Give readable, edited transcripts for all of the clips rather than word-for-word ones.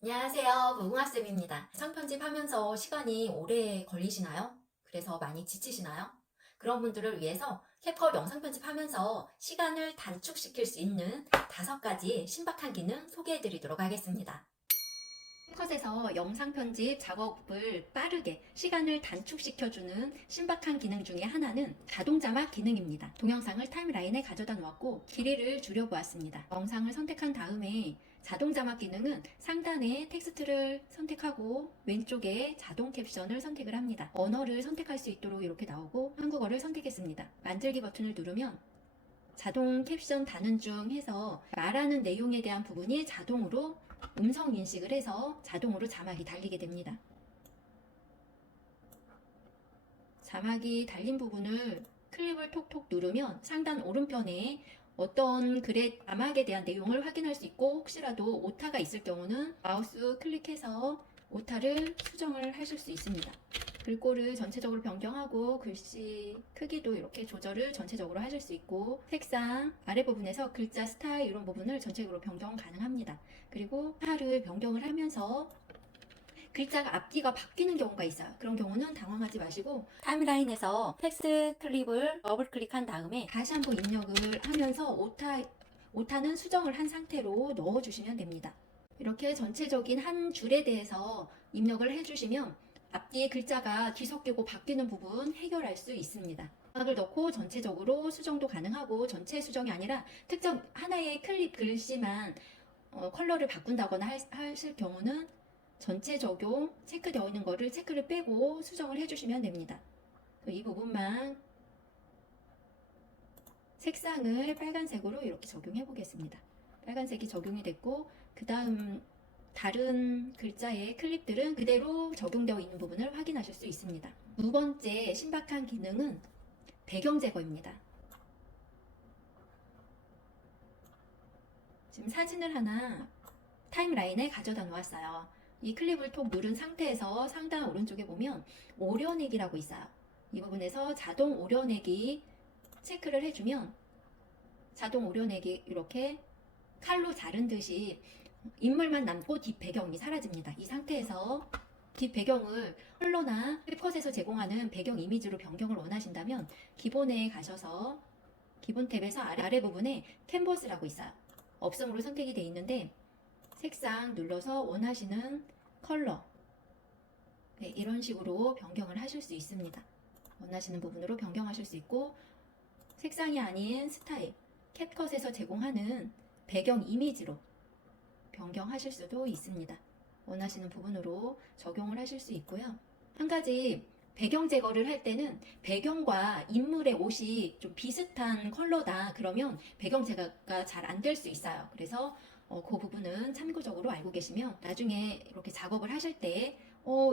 안녕하세요. 무궁화쌤입니다. 영상 편집하면서 시간이 오래 걸리시나요? 그래서 많이 지치시나요? 그런 분들을 위해서 캡컷 영상 편집하면서 시간을 단축시킬 수 있는 5가지 신박한 기능 소개해 드리도록 하겠습니다. 캡컷에서 영상 편집 작업을 빠르게 시간을 단축시켜주는 신박한 기능 중에 하나는 자동 자막 기능입니다. 동영상을 타임라인에 가져다 놓았고 길이를 줄여보았습니다. 영상을 선택한 다음에 자동 자막 기능은 상단에 텍스트를 선택하고 왼쪽에 자동 캡션을 선택을 합니다. 언어를 선택할 수 있도록 이렇게 나오고 한국어를 선택했습니다. 만들기 버튼을 누르면 자동 캡션 다는 중 해서 말하는 내용에 대한 부분이 자동으로 음성 인식을 해서 자동으로 자막이 달리게 됩니다. 자막이 달린 부분을 클립을 톡톡 누르면 상단 오른편에 어떤 글의 자막에 대한 내용을 확인할 수 있고 혹시라도 오타가 있을 경우는 마우스 클릭해서 오타를 수정을 하실 수 있습니다. 글꼴을 전체적으로 변경하고 글씨 크기도 이렇게 조절을 전체적으로 하실 수 있고 색상 아랫부분에서 글자 스타일 이런 부분을 전체적으로 변경 가능합니다. 그리고 스타일을 변경을 하면서 글자가 앞뒤가 바뀌는 경우가 있어요. 그런 경우는 당황하지 마시고 타임라인에서 텍스트 클립을 더블 클릭한 다음에 다시 한번 입력을 하면서 오타는 수정을 한 상태로 넣어주시면 됩니다. 이렇게 전체적인 한 줄에 대해서 입력을 해주시면 앞뒤의 글자가 뒤섞이고 바뀌는 부분 해결할 수 있습니다. 자막을 넣고 전체적으로 수정도 가능하고 전체 수정이 아니라 특정 하나의 클립 글씨만 컬러를 바꾼다거나 하실 경우는 전체 적용 체크되어 있는 거를 체크를 빼고 수정을 해주시면 됩니다. 이 부분만 색상을 빨간색으로 이렇게 적용해 보겠습니다. 빨간색이 적용이 됐고 그 다음 다른 글자의 클립들은 그대로 적용되어 있는 부분을 확인하실 수 있습니다. 두 번째 신박한 기능은 배경 제거입니다. 지금 사진을 하나 타임라인에 가져다 놓았어요. 이 클립을 톡 누른 상태에서 상단 오른쪽에 보면 오려내기라고 있어요. 이 부분에서 자동 오려내기 체크를 해주면 자동 오려내기 이렇게 칼로 자른 듯이 인물만 남고 뒷배경이 사라집니다. 이 상태에서 뒷배경을 컬러나 캡컷에서 제공하는 배경 이미지로 변경을 원하신다면 기본에 가셔서 기본 탭에서 아래 부분에 캔버스라고 있어요. 업성으로 선택이 되어 있는데 색상 눌러서 원하시는 컬러 이런 식으로 변경을 하실 수 있습니다. 원하시는 부분으로 변경하실 수 있고 색상이 아닌 스타일 캡컷에서 제공하는 배경 이미지로 변경하실 수도 있습니다. 원하시는 부분으로 적용을 하실 수 있고요. 한 가지 배경 제거를 할 때는 배경과 인물의 옷이 좀 비슷한 컬러다 그러면 배경 제거가 잘 안 될 수 있어요. 그래서 그 부분은 참고적으로 알고 계시면 나중에 이렇게 작업을 하실 때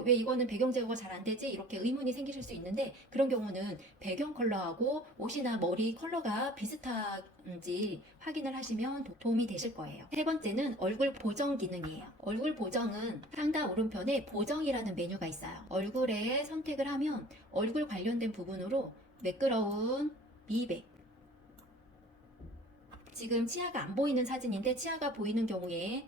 왜 이거는 배경 제거가 잘 안 되지? 이렇게 의문이 생기실 수 있는데 그런 경우는 배경 컬러하고 옷이나 머리 컬러가 비슷한지 확인을 하시면 도움이 되실 거예요. 세 번째는 얼굴 보정 기능이에요. 얼굴 보정은 상단 오른편에 보정이라는 메뉴가 있어요. 얼굴에 선택을 하면 얼굴 관련된 부분으로 매끄러운 미백 지금 치아가 안 보이는 사진인데 치아가 보이는 경우에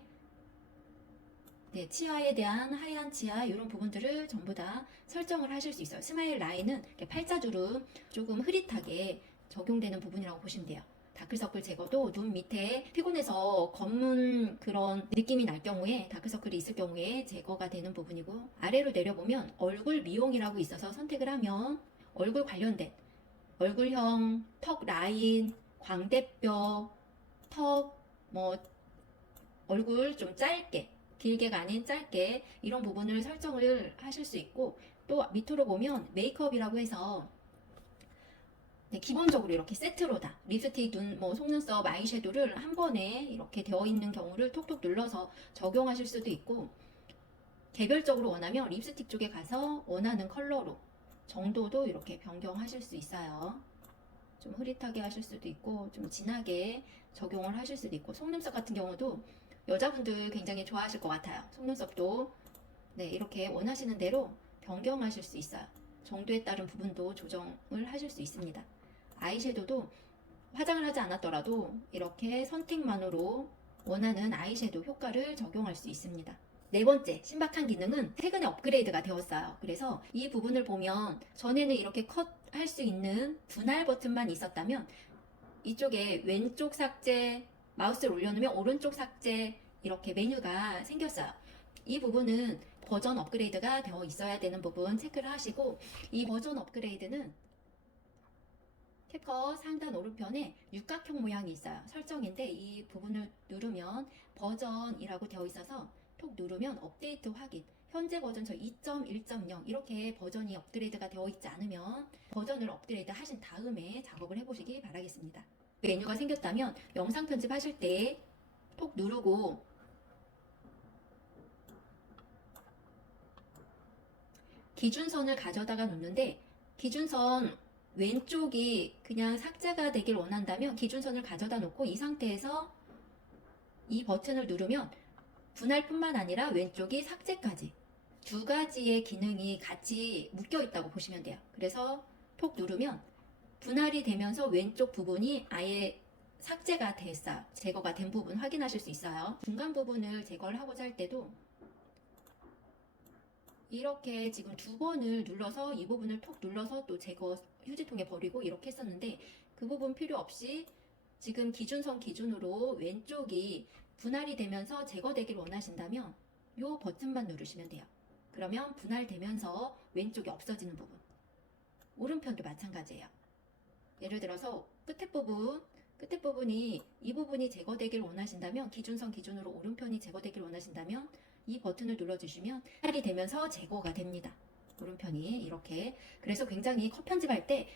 치아에 대한 하얀 치아 이런 부분들을 전부 다 설정을 하실 수 있어요. 스마일 라인은 팔자주름 조금 흐릿하게 적용되는 부분이라고 보시면 돼요. 다크서클 제거도 눈 밑에 피곤해서 검은 그런 느낌이 날 경우에 다크서클이 있을 경우에 제거가 되는 부분이고 아래로 내려보면 얼굴 미용이라고 있어서 선택을 하면 얼굴 관련된 얼굴형, 턱 라인, 광대뼈, 턱, 얼굴 좀 짧게 길게가 아닌 짧게 이런 부분을 설정을 하실 수 있고 또 밑으로 보면 메이크업이라고 해서 기본적으로 이렇게 세트로 다 립스틱, 속눈썹, 아이섀도를 한 번에 이렇게 되어 있는 경우를 톡톡 눌러서 적용하실 수도 있고 개별적으로 원하면 립스틱 쪽에 가서 원하는 컬러로 정도도 이렇게 변경하실 수 있어요. 좀 흐릿하게 하실 수도 있고 좀 진하게 적용을 하실 수도 있고 속눈썹 같은 경우도 여자분들 굉장히 좋아하실 것 같아요. 속눈썹도 이렇게 원하시는 대로 변경하실 수 있어요. 정도에 따른 부분도 조정을 하실 수 있습니다. 아이섀도도 화장을 하지 않았더라도 이렇게 선택만으로 원하는 아이섀도우 효과를 적용할 수 있습니다. 네 번째 신박한 기능은 최근에 업그레이드가 되었어요. 그래서 이 부분을 보면 전에는 이렇게 컷 할 수 있는 분할 버튼만 있었다면 이쪽에 왼쪽 삭제, 마우스를 올려놓으면 오른쪽 삭제 이렇게 메뉴가 생겼어요. 이 부분은 버전 업그레이드가 되어 있어야 되는 부분 체크를 하시고, 이 버전 업그레이드는 캡컷 상단 오른편에 육각형 모양이 있어요. 설정인데 이 부분을 누르면 버전이라고 되어 있어서 톡 누르면 업데이트 확인. 현재 버전 저 2.1.0 이렇게 버전이 업그레이드가 되어 있지 않으면 버전을 업그레이드 하신 다음에 작업을 해보시기 바라겠습니다. 메뉴가 생겼다면 영상 편집하실 때 톡 누르고 기준선을 가져다가 놓는데, 기준선 왼쪽이 그냥 삭제가 되길 원한다면 기준선을 가져다 놓고 이 상태에서 이 버튼을 누르면 분할뿐만 아니라 왼쪽이 삭제까지 두 가지의 기능이 같이 묶여 있다고 보시면 돼요. 그래서 톡 누르면 분할이 되면서 왼쪽 부분이 아예 삭제가 됐어요. 제거가 된 부분 확인하실 수 있어요. 중간 부분을 제거를 하고자 할 때도 이렇게 지금 두 번을 눌러서 이 부분을 톡 눌러서 또 제거 휴지통에 버리고 이렇게 했었는데, 그 부분 필요 없이 지금 기준선 기준으로 왼쪽이 분할이 되면서 제거되길 원하신다면 이 버튼만 누르시면 돼요. 그러면 분할되면서 왼쪽이 없어지는 부분. 오른편도 마찬가지예요. 예를 들어서 끝에 부분이 이 부분이 제거되길 원하신다면, 기준선 기준으로 오른편이 제거되길 원하신다면 이 버튼을 눌러주시면 분할이 되면서 제거가 됩니다. 오른편이 이렇게. 그래서 굉장히 컷 편집할 때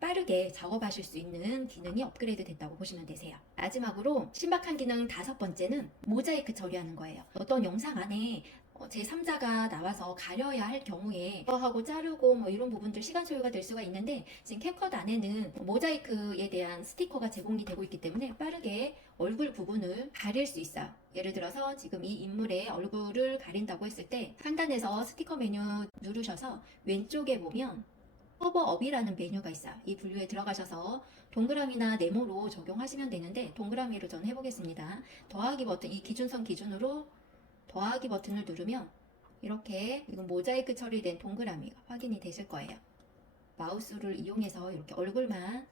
빠르게 작업하실 수 있는 기능이 업그레이드 됐다고 보시면 되세요. 마지막으로 신박한 기능 다섯 번째는 모자이크 처리하는 거예요. 어떤 영상 안에 제3자가 나와서 가려야 할 경우에 하고 자르고 뭐 이런 부분들 시간 소요가 될 수가 있는데, 지금 캡컷 안에는 모자이크에 대한 스티커가 제공이 되고 있기 때문에 빠르게 얼굴 부분을 가릴 수 있어요. 예를 들어서 지금 이 인물의 얼굴을 가린다고 했을 때 상단에서 스티커 메뉴 누르셔서 왼쪽에 보면 커버업이라는 메뉴가 있어요. 이 분류에 들어가셔서 동그라미나 네모로 적용하시면 되는데, 동그라미로 전 해보겠습니다. 더하기 버튼, 이 기준선 기준으로 더하기 버튼을 누르면 이렇게 이건 모자이크 처리된 동그라미가 확인이 되실 거예요. 마우스를 이용해서 이렇게 얼굴만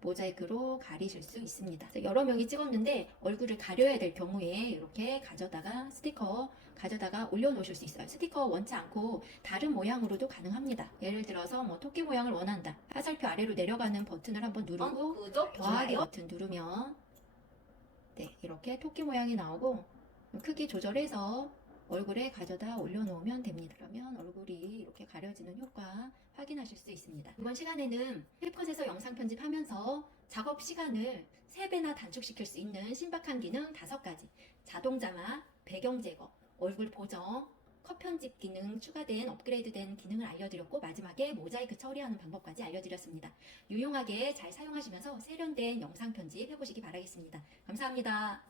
모자이크로 가리실 수 있습니다. 여러 명이 찍었는데 얼굴을 가려야 될 경우에 이렇게 가져다가 스티커 가져다가 올려놓으실 수 있어요. 스티커 원치 않고 다른 모양으로도 가능합니다. 예를 들어서 뭐 토끼 모양을 원한다. 화살표 아래로 내려가는 버튼을 한번 누르고 구독, 더하기 좋아요. 버튼 누르면 이렇게 토끼 모양이 나오고 크기 조절해서 얼굴에 가져다 올려놓으면 됩니다. 그러면 얼굴이 이렇게 가려지는 효과 확인하실 수 있습니다. 이번 시간에는 캡컷에서 영상 편집하면서 작업 시간을 3배나 단축시킬 수 있는 신박한 기능 5가지, 자동 자막, 배경 제거, 얼굴 보정, 컷 편집 기능 추가된 업그레이드된 기능을 알려드렸고, 마지막에 모자이크 처리하는 방법까지 알려드렸습니다. 유용하게 잘 사용하시면서 세련된 영상 편집 해보시기 바라겠습니다. 감사합니다.